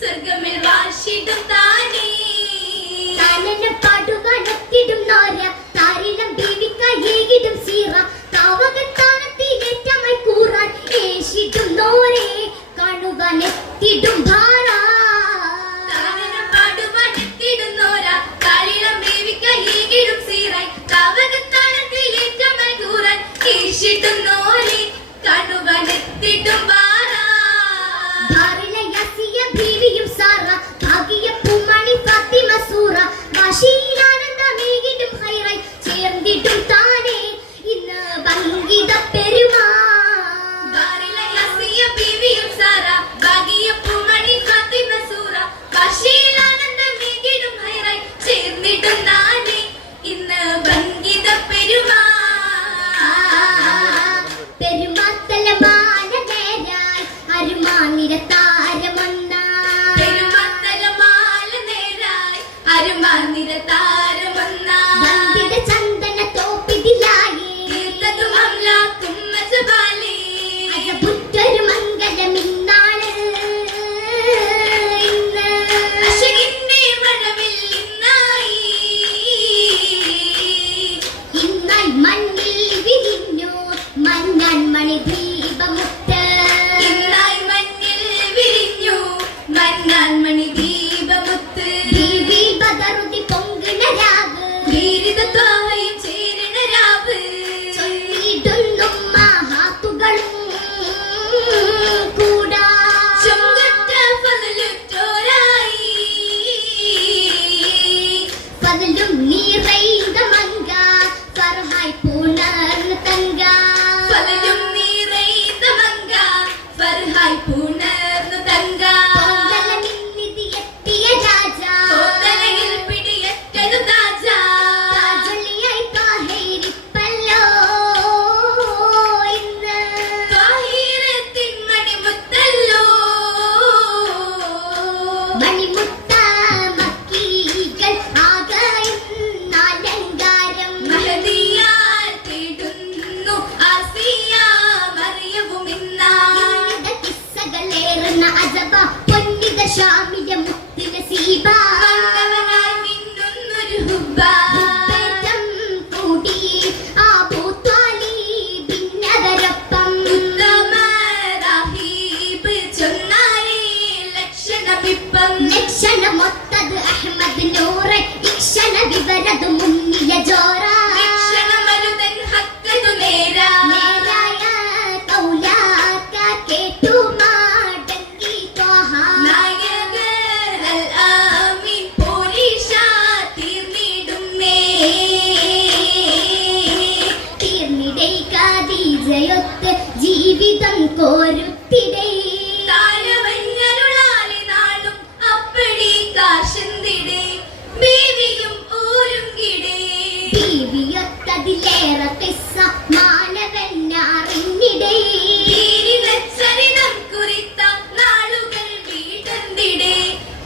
സ്വർഗമിൽ വാർഷികം ഏകിടും ഏശിടും നോരേ. You. I need.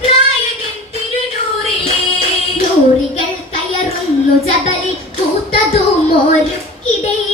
നായകൻ തിരുനൂറിലേ. നൂറികൾ കയറുന്നു ജബലി കൂത്തതും ഒരുക്കിടൈ.